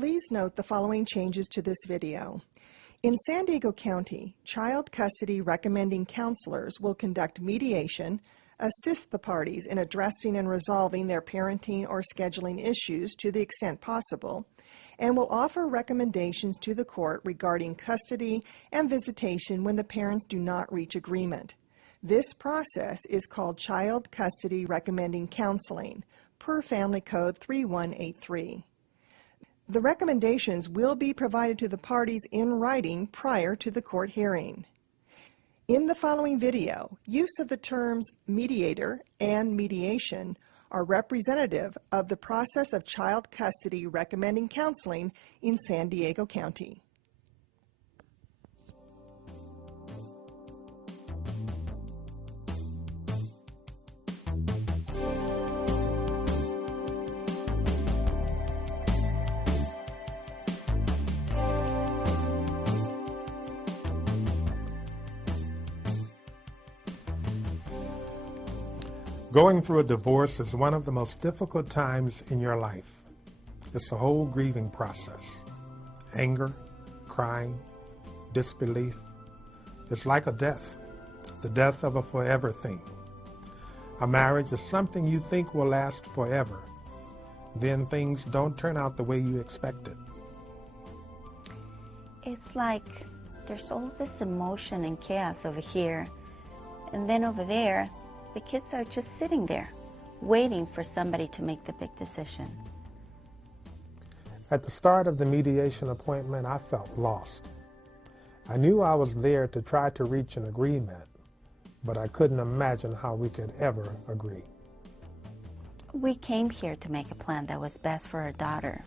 Please note the following changes to this video. In San Diego County, child custody recommending counselors will conduct mediation, assist the parties in addressing and resolving their parenting or scheduling issues to the extent possible, and will offer recommendations to the court regarding custody and visitation when the parents do not reach agreement. This process is called Child Custody Recommending Counseling, per Family Code 3183. The recommendations will be provided to the parties in writing prior to the court hearing. In the following video, use of the terms mediator and mediation are representative of the process of child custody recommending counseling in San Diego County. Going through a divorce is one of the most difficult times in your life. It's a whole grieving process. Anger, crying, disbelief. It's like a death, the death of a forever thing. A marriage is something you think will last forever. Then things don't turn out the way you expected. It's like there's all this emotion and chaos over here, and then over there, the kids are just sitting there, waiting for somebody to make the big decision. At the start of the mediation appointment, I felt lost. I knew I was there to try to reach an agreement, but I couldn't imagine how we could ever agree. We came here to make a plan that was best for our daughter.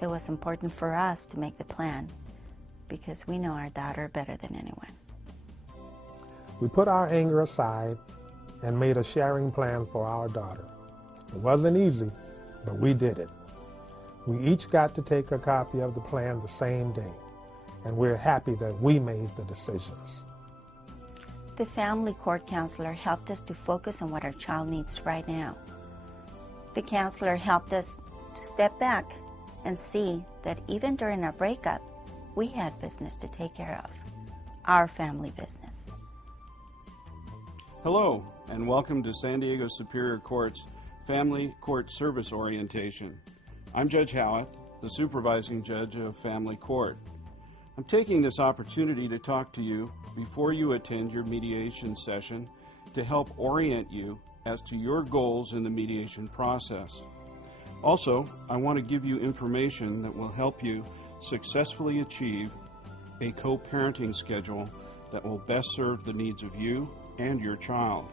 It was important for us to make the plan because we know our daughter better than anyone. We put our anger aside and made a sharing plan for our daughter. It wasn't easy, but we did it. We each got to take a copy of the plan the same day, and we're happy that we made the decisions. The family court counselor helped us to focus on what our child needs right now. The counselor helped us to step back and see that even during our breakup, we had business to take care of, our family business. Hello, and welcome to San Diego Superior Court's Family Court Service Orientation. I'm Judge Howitt, the supervising judge of Family Court. I'm taking this opportunity to talk to you before you attend your mediation session to help orient you as to your goals in the mediation process. Also, I want to give you information that will help you successfully achieve a co-parenting schedule that will best serve the needs of you and your child.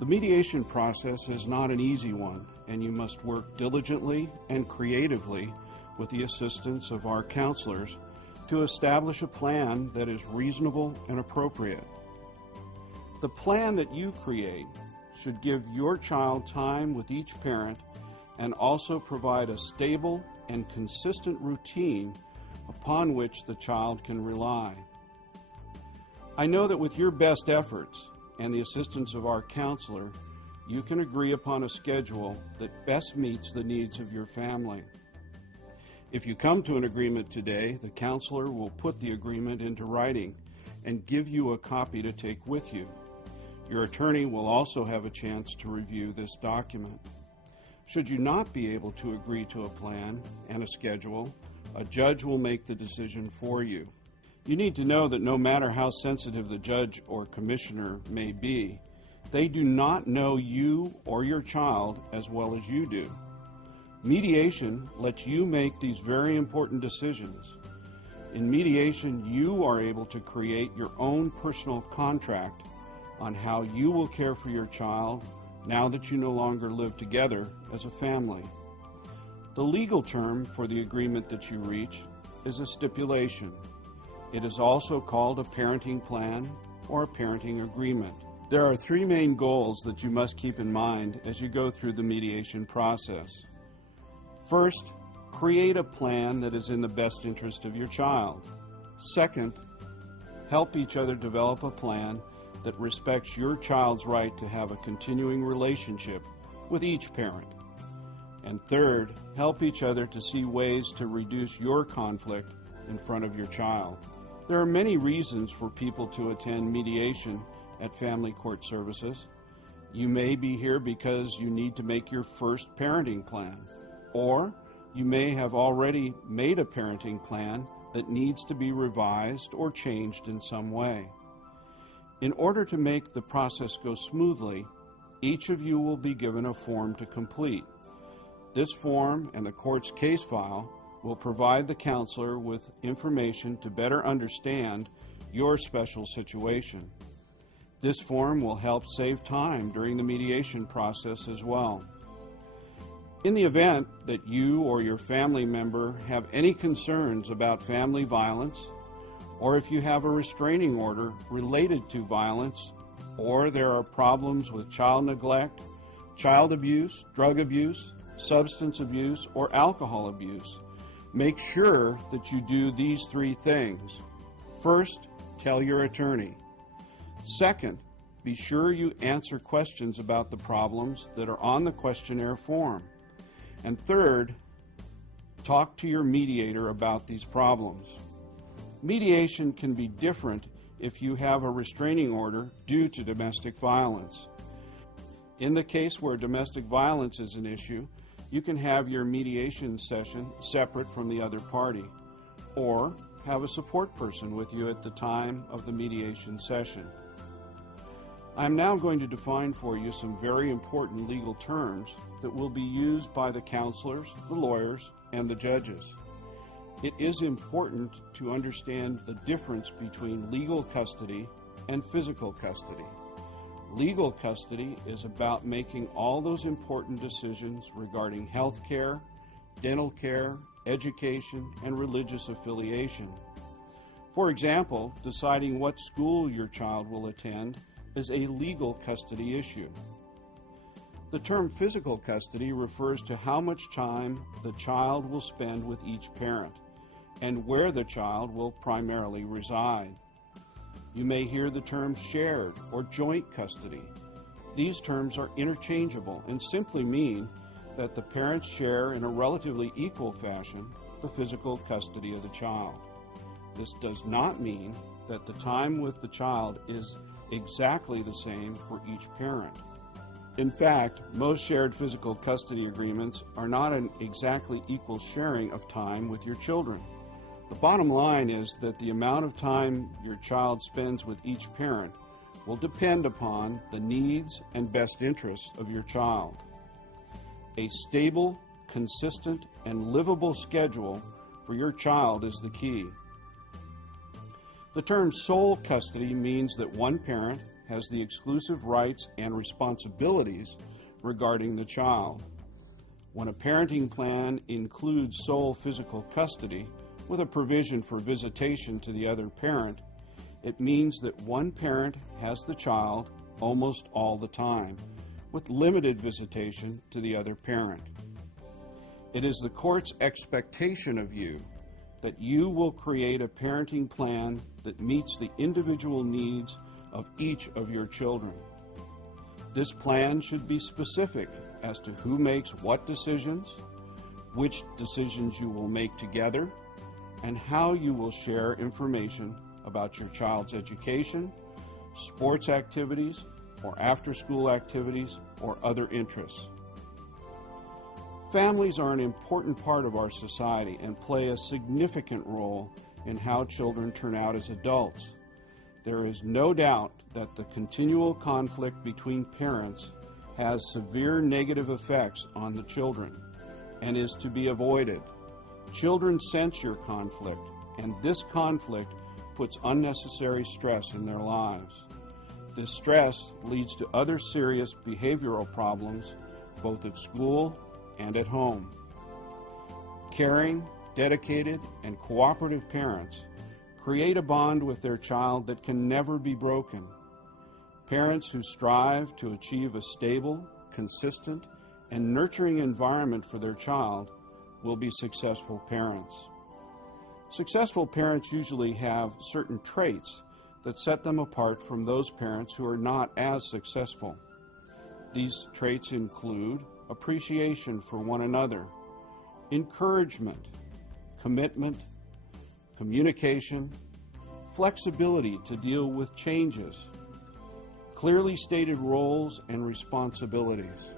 The mediation process is not an easy one, and you must work diligently and creatively with the assistance of our counselors to establish a plan that is reasonable and appropriate. The plan that you create should give your child time with each parent and also provide a stable and consistent routine upon which the child can rely. I know that with your best efforts and the assistance of our counselor, you can agree upon a schedule that best meets the needs of your family. If you come to an agreement today, the counselor will put the agreement into writing and give you a copy to take with you. Your attorney will also have a chance to review this document. Should you not be able to agree to a plan and a schedule, a judge will make the decision for you. You need to know that no matter how sensitive the judge or commissioner may be, they do not know you or your child as well as you do. Mediation lets you make these very important decisions. In mediation, you are able to create your own personal contract on how you will care for your child now that you no longer live together as a family. The legal term for the agreement that you reach is a stipulation. It is also called a parenting plan or a parenting agreement. There are three main goals that you must keep in mind as you go through the mediation process. First, create a plan that is in the best interest of your child. Second, help each other develop a plan that respects your child's right to have a continuing relationship with each parent. And third, help each other to see ways to reduce your conflict in front of your child. There are many reasons for people to attend mediation at family court services. You may be here because you need to make your first parenting plan, or you may have already made a parenting plan that needs to be revised or changed in some way. In order to make the process go smoothly, each of you will be given a form to complete. This form and the court's case file will provide the counselor with information to better understand your special situation. This form will help save time during the mediation process as well. In the event that you or your family member have any concerns about family violence, or if you have a restraining order related to violence, or there are problems with child neglect, child abuse, drug abuse, substance abuse, or alcohol abuse, make sure that you do these 3 things. First, tell your attorney. Second, be sure you answer questions about the problems that are on the questionnaire form. And third, talk to your mediator about these problems. Mediation can be different if you have a restraining order due to domestic violence. In the case where domestic violence is an issue, you can have your mediation session separate from the other party, or have a support person with you at the time of the mediation session. I'm now going to define for you some very important legal terms that will be used by the counselors, the lawyers, and the judges. It is important to understand the difference between legal custody and physical custody. Legal custody is about making all those important decisions regarding health care, dental care, education, and religious affiliation. For example, deciding what school your child will attend is a legal custody issue. The term physical custody refers to how much time the child will spend with each parent and where the child will primarily reside. You may hear the term shared or joint custody. These terms are interchangeable and simply mean that the parents share in a relatively equal fashion the physical custody of the child. This does not mean that the time with the child is exactly the same for each parent. In fact, most shared physical custody agreements are not an exactly equal sharing of time with your children. The bottom line is that the amount of time your child spends with each parent will depend upon the needs and best interests of your child. A stable, consistent, and livable schedule for your child is the key. The term sole custody means that one parent has the exclusive rights and responsibilities regarding the child. When a parenting plan includes sole physical custody with a provision for visitation to the other parent, it means that one parent has the child almost all the time, with limited visitation to the other parent. It is the court's expectation of you that you will create a parenting plan that meets the individual needs of each of your children. This plan should be specific as to who makes what decisions, which decisions you will make together, and how you will share information about your child's education, sports activities, or after-school activities, or other interests. Families are an important part of our society and play a significant role in how children turn out as adults. There is no doubt that the continual conflict between parents has severe negative effects on the children and is to be avoided. Children sense your conflict, and this conflict puts unnecessary stress in their lives. This stress leads to other serious behavioral problems, both at school and at home. Caring, dedicated, and cooperative parents create a bond with their child that can never be broken. Parents who strive to achieve a stable, consistent, and nurturing environment for their child will be successful parents. Successful parents usually have certain traits that set them apart from those parents who are not as successful. These traits include appreciation for one another, encouragement, commitment, communication, flexibility to deal with changes, clearly stated roles and responsibilities.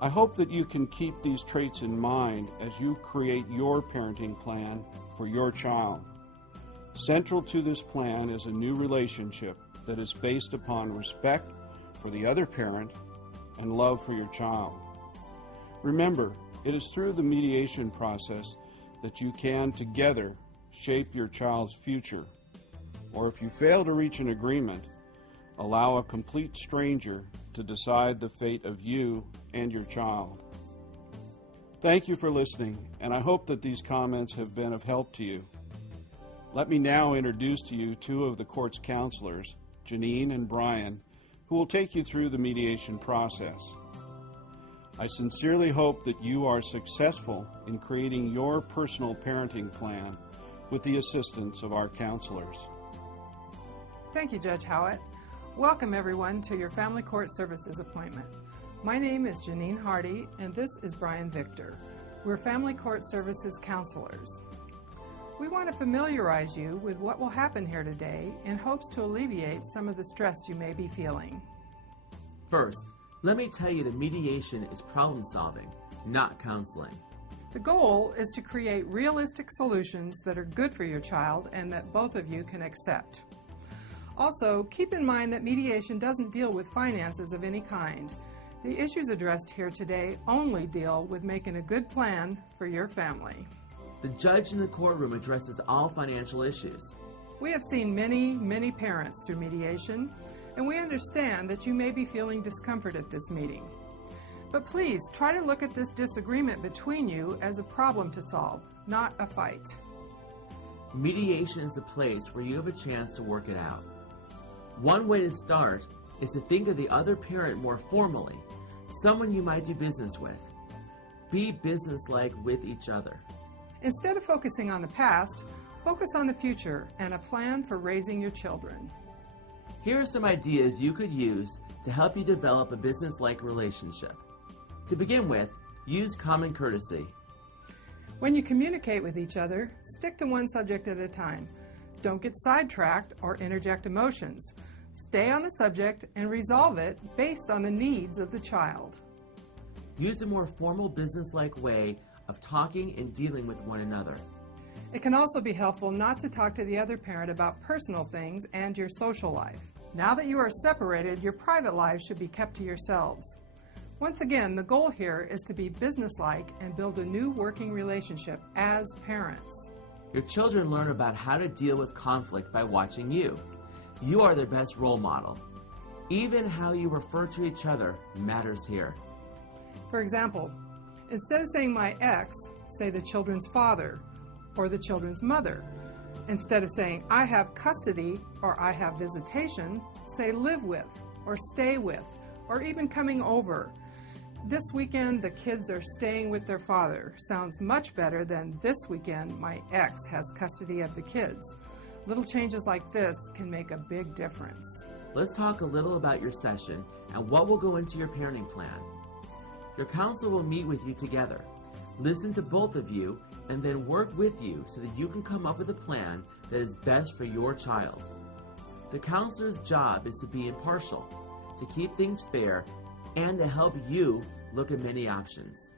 I hope that you can keep these traits in mind as you create your parenting plan for your child. Central to this plan is a new relationship that is based upon respect for the other parent and love for your child. Remember, it is through the mediation process that you can together shape your child's future. Or if you fail to reach an agreement, allow a complete stranger to decide the fate of you and your child. Thank you for listening, and I hope that these comments have been of help to you. Let me now introduce to you two of the court's counselors, Janine and Brian, who will take you through the mediation process. I sincerely hope that you are successful in creating your personal parenting plan with the assistance of our counselors. Thank you, Judge Howitt. Welcome, everyone, to your Family Court Services appointment. My name is Janine Hardy, and this is Brian Victor. We're Family Court Services counselors. We want to familiarize you with what will happen here today in hopes to alleviate some of the stress you may be feeling. First, let me tell you that mediation is problem solving, not counseling. The goal is to create realistic solutions that are good for your child and that both of you can accept. Also, keep in mind that mediation doesn't deal with finances of any kind. The issues addressed here today only deal with making a good plan for your family. The judge in the courtroom addresses all financial issues. We have seen many parents through mediation, and we understand that you may be feeling discomfort at this meeting. But please try to look at this disagreement between you as a problem to solve, not a fight. Mediation is a place where you have a chance to work it out. One way to start is to think of the other parent more formally, someone you might do business with. Be businesslike with each other. Instead of focusing on the past, focus on the future and a plan for raising your children. Here are some ideas you could use to help you develop a business-like relationship. To begin with, use common courtesy. When you communicate with each other, stick to one subject at a time. Don't get sidetracked or interject emotions. Stay on the subject and resolve it based on the needs of the child. Use a more formal business-like way of talking and dealing with one another. It can also be helpful not to talk to the other parent about personal things and your social life. Now that you are separated, your private lives should be kept to yourselves. Once again, the goal here is to be businesslike and build a new working relationship as parents. Your children learn about how to deal with conflict by watching you. You are their best role model. Even how you refer to each other matters here. For example, instead of saying my ex, say the children's father or the children's mother. Instead of saying I have custody or I have visitation, say live with or stay with or even coming over. This weekend the kids are staying with their father sounds much better than this weekend my ex has custody of the kids. Little changes like this can make a big difference. Let's talk a little about your session and what will go into your parenting plan. Your counselor will meet with you together, listen to both of you, and then work with you so that you can come up with a plan that is best for your child. The counselor's job is to be impartial, to keep things fair, and to help you look at many options.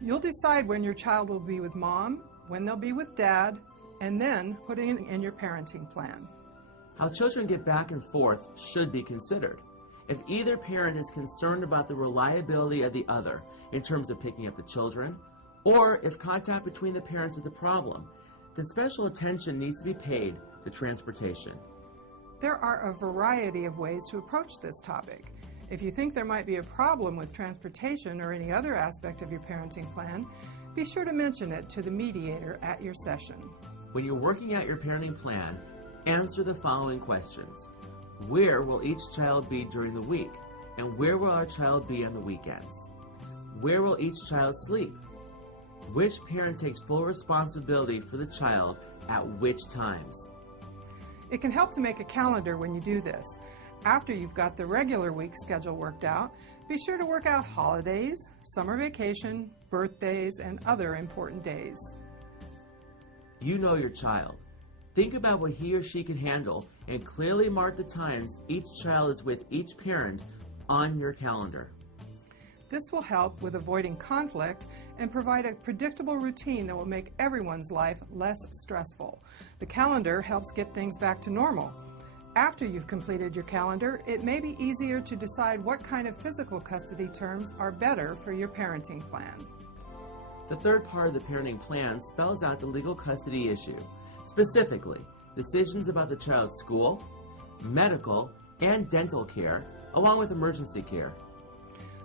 You'll decide when your child will be with mom, when they'll be with dad, and then put in your parenting plan. How children get back and forth should be considered. If either parent is concerned about the reliability of the other in terms of picking up the children, or if contact between the parents is the problem, then special attention needs to be paid to transportation. There are a variety of ways to approach this topic. If you think there might be a problem with transportation or any other aspect of your parenting plan, be sure to mention it to the mediator at your session. When you're working out your parenting plan, answer the following questions. Where will each child be during the week? And where will our child be on the weekends? Where will each child sleep? Which parent takes full responsibility for the child at which times? It can help to make a calendar when you do this. After you've got the regular week schedule worked out, be sure to work out holidays, summer vacation, birthdays, and other important days. You know your child. Think about what he or she can handle and clearly mark the times each child is with each parent on your calendar. This will help with avoiding conflict and provide a predictable routine that will make everyone's life less stressful. The calendar helps get things back to normal. After you've completed your calendar, it may be easier to decide what kind of physical custody terms are better for your parenting plan. The third part of the parenting plan spells out the legal custody issue, specifically decisions about the child's school, medical, and dental care, along with emergency care.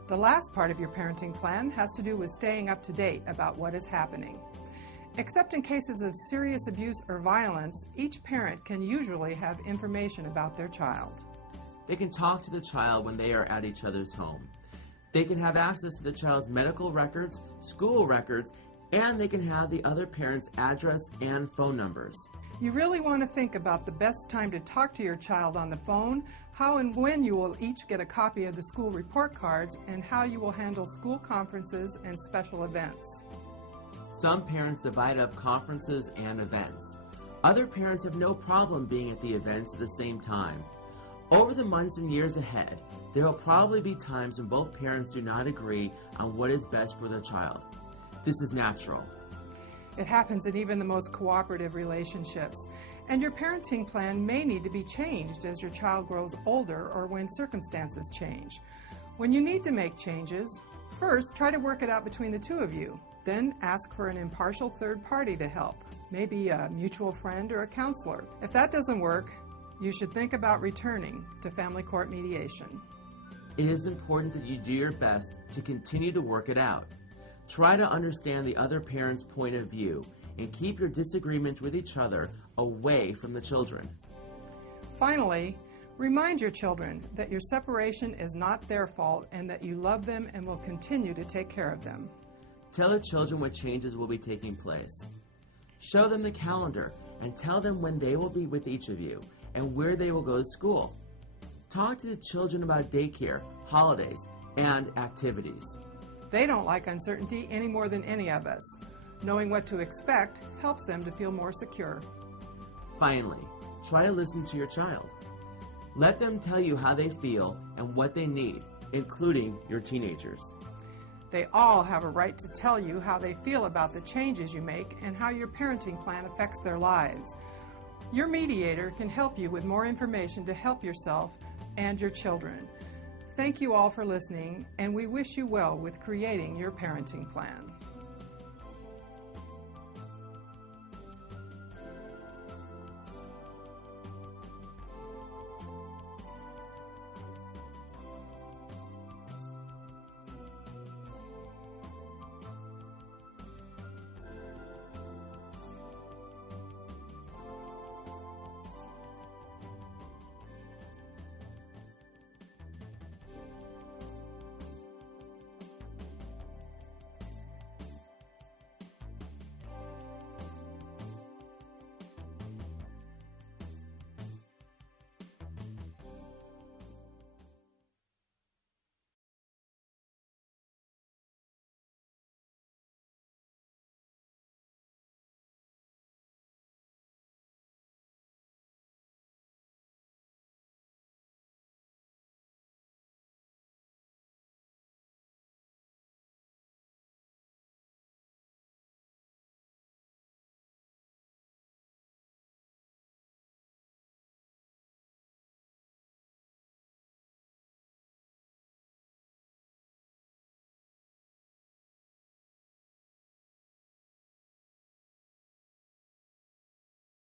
The last part of your parenting plan has to do with staying up to date about what is happening. Except in cases of serious abuse or violence, each parent can usually have information about their child. They can talk to the child when they are at each other's home. They can have access to the child's medical records, school records, and they can have the other parent's address and phone numbers. You really want to think about the best time to talk to your child on the phone, how and when you will each get a copy of the school report cards, and how you will handle school conferences and special events. Some parents divide up conferences and events. Other parents have no problem being at the events at the same time. Over the months and years ahead, there will probably be times when both parents do not agree on what is best for their child. This is natural. It happens in even the most cooperative relationships, and your parenting plan may need to be changed as your child grows older or when circumstances change. When you need to make changes, first try to work it out between the two of you. Then ask for an impartial third party to help, maybe a mutual friend or a counselor. If that doesn't work, you should think about returning to family court mediation. It is important that you do your best to continue to work it out. Try to understand the other parent's point of view and keep your disagreements with each other away from the children. Finally, remind your children that your separation is not their fault and that you love them and will continue to take care of them. Tell the children what changes will be taking place. Show them the calendar and tell them when they will be with each of you and where they will go to school. Talk to the children about daycare, holidays, and activities. They don't like uncertainty any more than any of us. Knowing what to expect helps them to feel more secure. Finally, try to listen to your child. Let them tell you how they feel and what they need, including your teenagers. They all have a right to tell you how they feel about the changes you make and how your parenting plan affects their lives. Your mediator can help you with more information to help yourself and your children. Thank you all for listening, and we wish you well with creating your parenting plan.